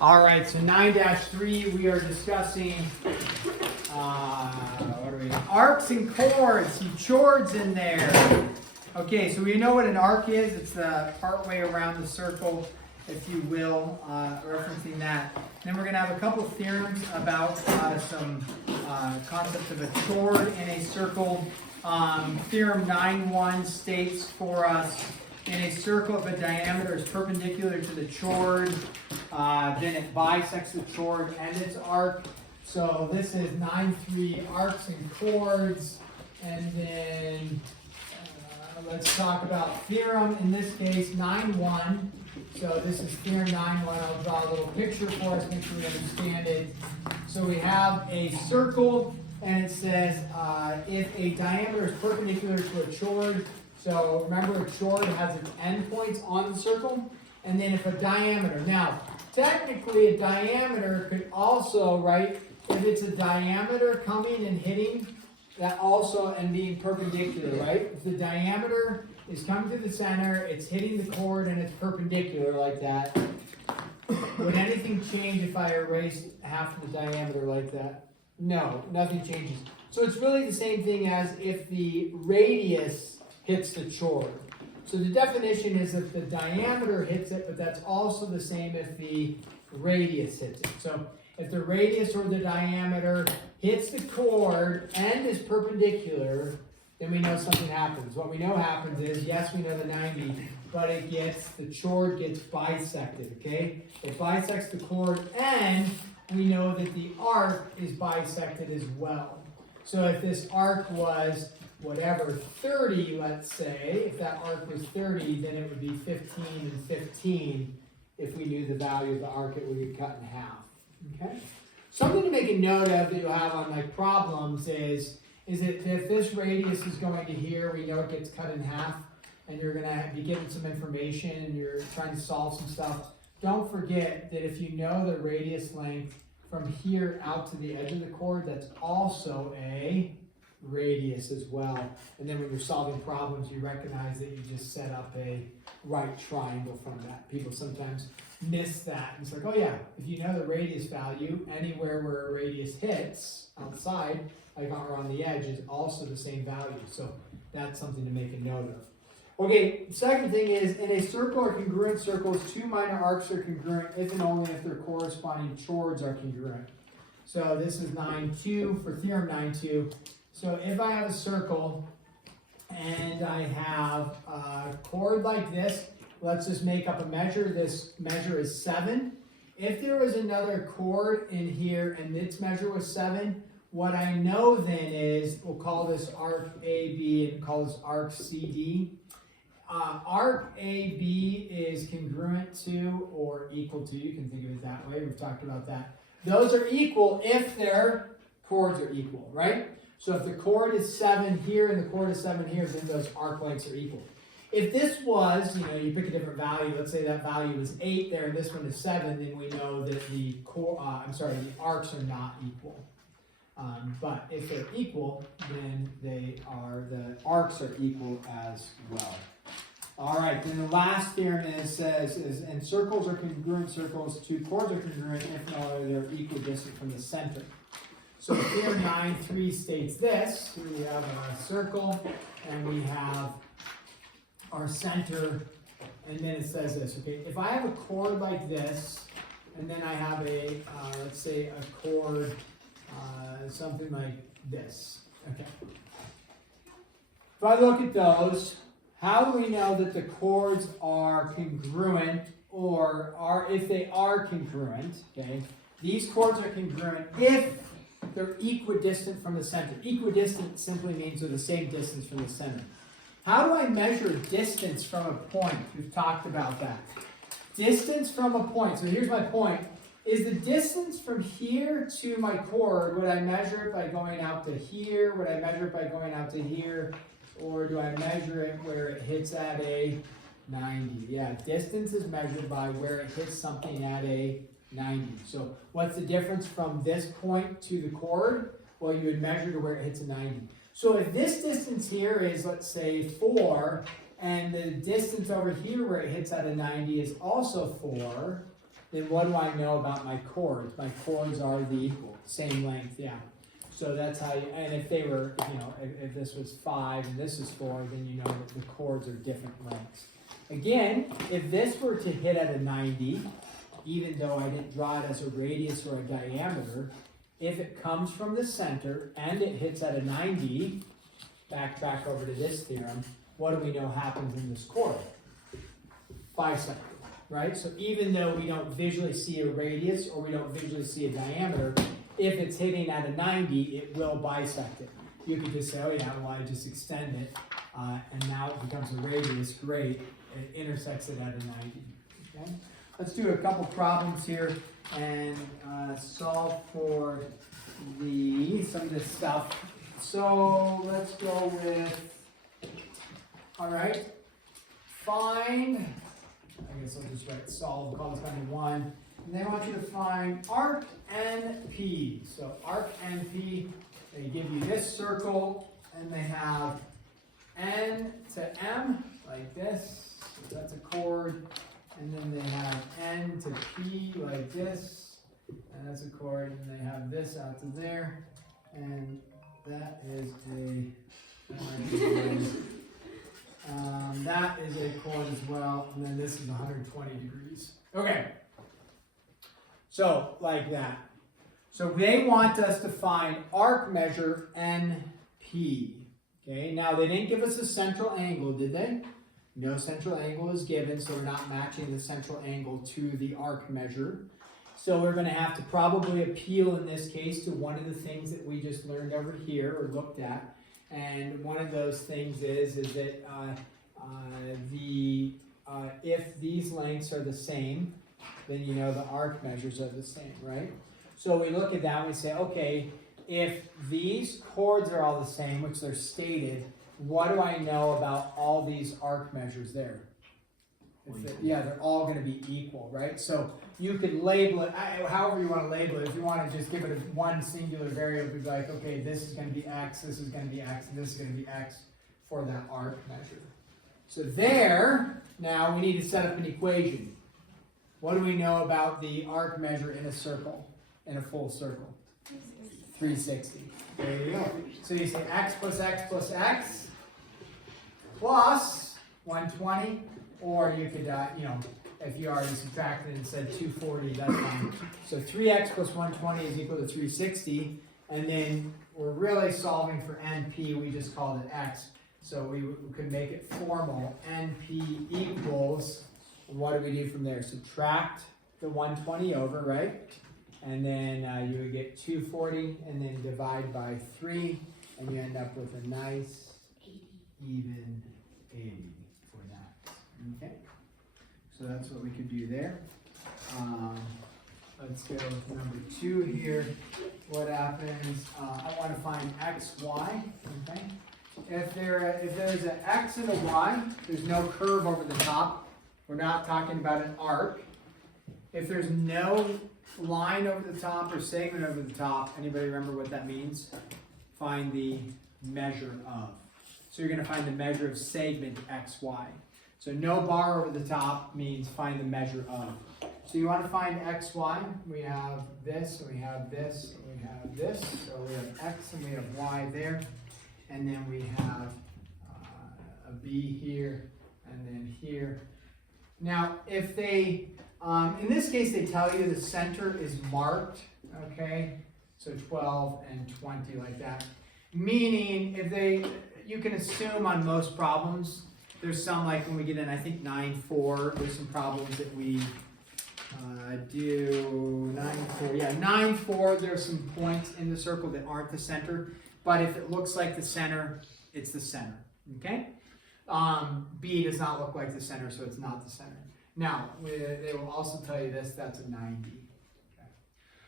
All right, so 9-3, we are discussing arcs and chords. Some chords in there. Okay, so we know what an arc is. It's the part way around the circle, if you will, referencing that. Then we're going to have a couple theorems about some concepts of a chord in a circle. Theorem 9.1 states for us, in a circle, if a diameter is perpendicular to the chord, then it bisects the chord and its arc. So this is 9.3 arcs and chords. And then let's talk about theorem, in this case 9.1. So this is theorem 9.1. I'll draw a little picture for us, make sure we understand it. So we have a circle, and it says if a diameter is perpendicular to a chord. So remember, a chord has its endpoints on the circle. And then if a diameter, now technically a diameter could also, right, if it's a diameter coming and hitting, that also, and being perpendicular, right? If the diameter is coming to the center, it's hitting the chord and it's perpendicular like that. Would anything change if I erased half of the diameter like that? No, nothing changes. So it's really the same thing as if the radius hits the chord. So the definition is if the diameter hits it, but that's also the same if the radius hits it. So if the radius or the diameter hits the chord and is perpendicular, then we know something happens. What we know happens is, yes, we know the 90, but the chord gets bisected, okay? It bisects the chord, and we know that the arc is bisected as well. So if this arc was whatever, 30, let's say, if that arc was 30, then it would be 15 and 15. If we knew the value of the arc, it would be cut in half. Okay? Something to make a note of that you'll have on like problems is that if this radius is going to here, we know it gets cut in half, and you're going to be getting some information and you're trying to solve some stuff. Don't forget that if you know the radius length from here out to the edge of the chord, that's also a radius as well. And then when you're solving problems, you recognize that you just set up a right triangle from that. People sometimes miss that. It's like, oh yeah, if you know the radius value, anywhere where a radius hits outside, like on the edge, is also the same value. So that's something to make a note of. Okay, second thing is, in a circle or congruent circles, two minor arcs are congruent if and only if their corresponding chords are congruent. So this is 9.2 for theorem 9.2. So if I have a circle and I have a chord like this, let's just make up a measure. This measure is 7. If there was another chord in here and its measure was 7, what I know then is, we'll call this arc AB and call this arc CD. Arc AB is congruent to or equal to, you can think of it that way, we've talked about that. Those are equal if their chords are equal, right? So if the chord is 7 here and the chord is 7 here, then those arc lengths are equal. If this was, you pick a different value, let's say that value is 8 there and this one is 7, then we know that the the arcs are not equal. But if they're equal, then the arcs are equal as well. All right, then the last theorem says in circles or congruent circles, two chords are congruent if and only they're equidistant from the center. So theorem 9.3 states this. Here we have a circle, and we have our center, and then it says this, okay? If I have a chord like this, and then I have let's say a chord, something like this, okay? If I look at those, how do we know that the chords are congruent, or if they are congruent, okay? These chords are congruent if they're equidistant from the center. Equidistant simply means they're the same distance from the center. How do I measure distance from a point? We've talked about that. Distance from a point. So here's my point. Is the distance from here to my chord, would I measure it by going out to here? Would I measure it by going out to here? Or do I measure it where it hits at a 90? Yeah, distance is measured by where it hits something at a 90. So what's the difference from this point to the chord? Well, you would measure to where it hits a 90. So if this distance here is, let's say, 4, and the distance over here where it hits at a 90 is also 4, then what do I know about my chords? My chords are the same length, yeah. So that's how you, and if they were, if this was 5 and this is 4, then you know that the chords are different lengths. Again, if this were to hit at a 90, even though I didn't draw it as a radius or a diameter, if it comes from the center and it hits at a 90, back over to this theorem, what do we know happens in this chord? Bisected, right? So even though we don't visually see a radius or we don't visually see a diameter, if it's hitting at a 90, it will bisect it. You could just say, oh yeah, well I just extend it, and now it becomes a radius, great, it intersects it at a 90, okay? Let's do a couple problems here and solve for some of this stuff. So let's go with, all right, find, I guess I'll just write solve, call this number 1. And they want you to find arc NP. So arc NP, they give you this circle, and they have N to M, like this. So that's a chord. And then they have N to P, like this. And that's a chord. And they have this out to there. And that is that is a chord as well. And then this is 120 degrees. Okay. So, like that. So they want us to find arc measure NP. Okay, now they didn't give us a central angle, did they? No central angle is given, so we're not matching the central angle to the arc measure. So we're going to have to probably appeal in this case to one of the things that we just learned over here or looked at. And one of those things is that if these lengths are the same, then you know the arc measures are the same, right? So we look at that and we say, okay, if these chords are all the same, which they're stated, what do I know about all these arc measures there? They're all going to be equal, right? So you could label it however you want to label it. If you want to just give it one singular variable, you'd be like, okay, this is going to be x, this is going to be x, and this is going to be x for that arc measure. So there, now we need to set up an equation. What do we know about the arc measure in a circle, in a full circle? 360. There you go. So you say x plus x plus x plus 120, or you could, if you already subtracted and said 240, that's fine. So 3x plus 120 is equal to 360, and then we're really solving for NP, we just called it x. So we could make it formal. NP equals, what do we do from there? Subtract the 120 over, right? And then you would get 240, and then divide by 3, and you end up with a nice, even 80 for that. Okay? So that's what we could do there. Let's go with number 2 here. What happens? I want to find x, y. Okay? If there's an x and a y, there's no curve over the top. We're not talking about an arc. If there's no line over the top or segment over the top, anybody remember what that means? Find the measure of. So you're going to find the measure of segment xy. So no bar over the top means find the measure of. So you want to find xy. We have this, and we have this, and we have this. So we have x and we have y there. And then we have a b here, and then here. Now, if they, in this case, they tell you the center is marked, okay? So 12 and 20 like that. Meaning, you can assume on most problems, there's some like when we get in, I think 9-4, there's some problems that we do 9-4. Yeah, 9-4, there's some points in the circle that aren't the center. But if it looks like the center, it's the center, okay? B does not look like the center, so it's not the center. Now, they will also tell you this, that's a 90. Okay.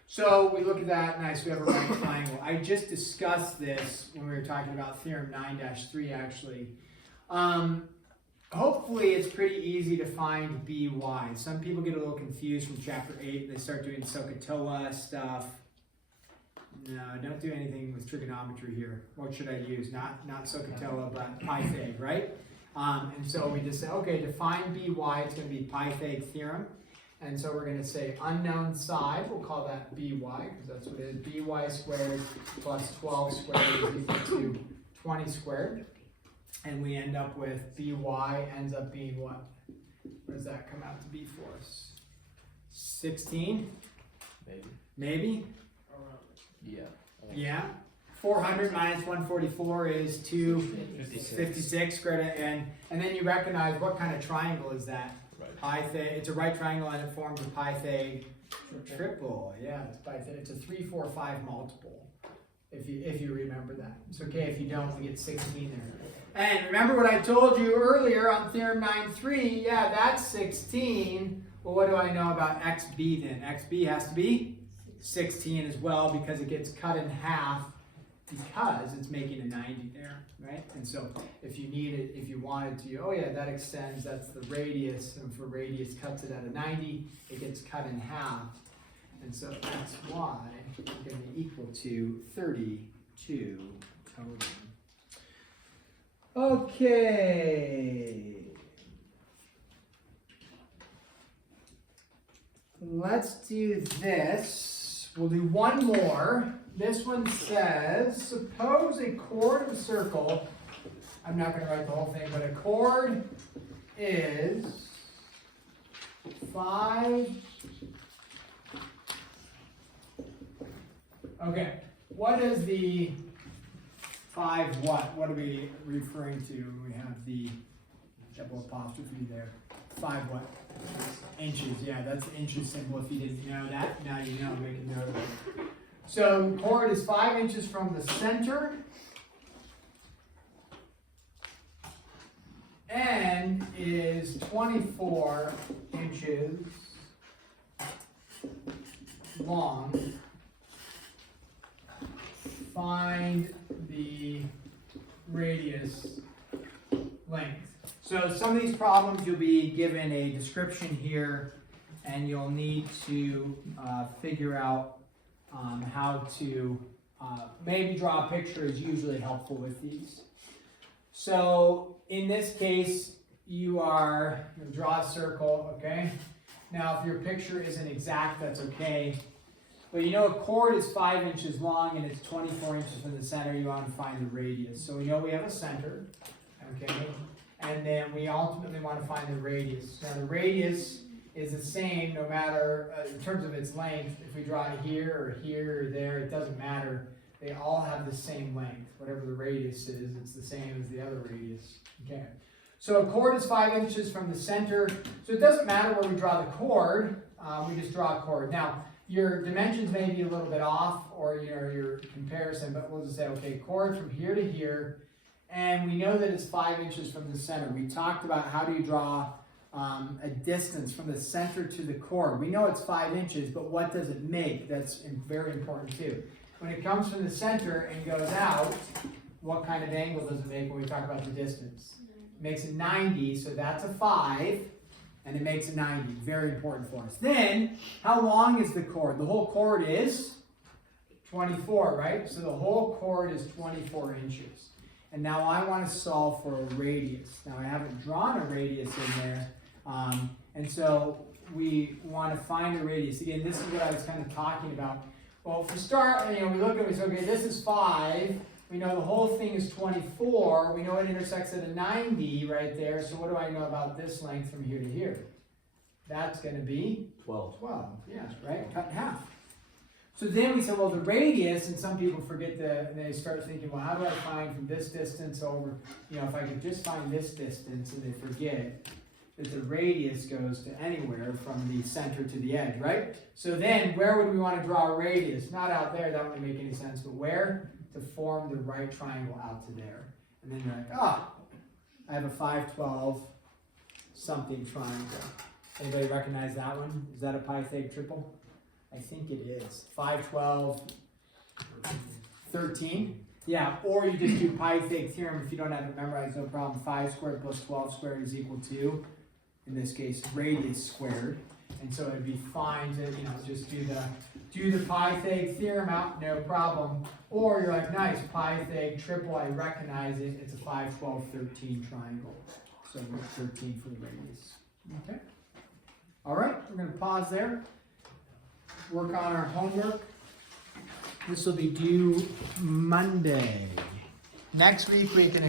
So we look at that, nice, we have a right triangle. I just discussed this when we were talking about theorem 9-3 actually. Hopefully it's pretty easy to find BY. Some people get a little confused from chapter 8, they start doing SOHCAHTOA stuff. No, don't do anything with trigonometry here. What should I use? Not SOHCAHTOA, but Pythag, right? And so we just say, okay, to find BY, it's going to be Pythag theorem. And so we're going to say unknown side, we'll call that by, because that's what it is. By squared plus 12 squared is equal to 20 squared. And we end up with by ends up being what? What does that come out to be for us? 16? Maybe. Maybe? Yeah. Yeah. 400 minus 144 is 256 squared. And then you recognize what kind of triangle is that? Right. Pythag, it's a right triangle and it forms a Pythag triple. Yeah, it's Pythag. It's a 3, 4, 5 multiple. If you remember that. It's okay if you don't, we get 16 there. And remember what I told you earlier on theorem 9.3, yeah, that's 16. Well, what do I know about xb then? Xb has to be 16 as well because it gets cut in half because it's making a 90 there, right? And so if you need it, if you wanted to, oh yeah, that extends, that's the radius, and for radius cuts it at a 90, it gets cut in half. And so xy is going to be equal to 32 total. Okay. Let's do this. We'll do one more. This one says, suppose a chord of a circle, I'm not going to write the whole thing, but a chord is 5. Okay, what is the 5 what? What are we referring to? We have the double apostrophe there. 5 what? Inches, yeah, that's the inches symbol. If you didn't know that, now you know, make a note of it. So chord is 5 inches from the center and is 24 inches long. Find the radius length. So some of these problems you'll be given a description here and you'll need to figure out how to maybe draw a picture is usually helpful with these. So in this case, you are going to draw a circle, okay? Now if your picture isn't exact, that's okay. But you know a chord is 5 inches long and it's 24 inches from the center. You want to find the radius. So we know we have a center, okay? And then we ultimately want to find the radius. Now the radius is the same no matter, in terms of its length, if we draw it here or there, it doesn't matter. They all have the same length. Whatever the radius is, it's the same as the other radius. Okay. So a chord is 5 inches from the center. So it doesn't matter where we draw the chord. We just draw a chord. Now, your dimensions may be a little bit off, or your comparison, but we'll just say, okay, chord from here to here, and we know that it's 5 inches from the center. We talked about how do you draw a distance from the center to the chord. We know it's 5 inches, but what does it make? That's very important too. When it comes from the center and goes out, what kind of angle does it make when we talk about the distance? It makes a 90, so that's a 5. And it makes a 90. Very important for us. Then, how long is the chord? The whole chord is 24, right? So the whole chord is 24 inches. And now I want to solve for a radius. Now I haven't drawn a radius in there. And so we want to find a radius. Again, this is what I was kind of talking about. Well, if we start, we look at it, we say, okay, this is 5. We know the whole thing is 24. We know it intersects at a 90 right there. So what do I know about this length from here to here? That's going to be 12. 12, yeah, right? Cut in half. So then we say, well, the radius, and some people forget and they start thinking, well, how do I find from this distance over, if I could just find this distance, and they forget that the radius goes to anywhere from the center to the edge, right? So then where would we want to draw a radius? Not out there, that wouldn't make any sense, but where? To form the right triangle out to there. And then you're like, I have a 5, 12 something triangle. Anybody recognize that one? Is that a Pythag triple? I think it is. 5, 12, 13. Yeah, or you just do Pythag theorem if you don't have it memorized, no problem. 5 squared plus 12 squared is equal to, in this case, radius squared. And so it'd be fine to, just do the Pythag theorem out, no problem. Or you're like, nice, Pythag triple, I recognize it. It's a 5, 12, 13 triangle. So we're 13 for the radius. Okay. All right, we're going to pause there. Work on our homework. This will be due Monday. Next week we can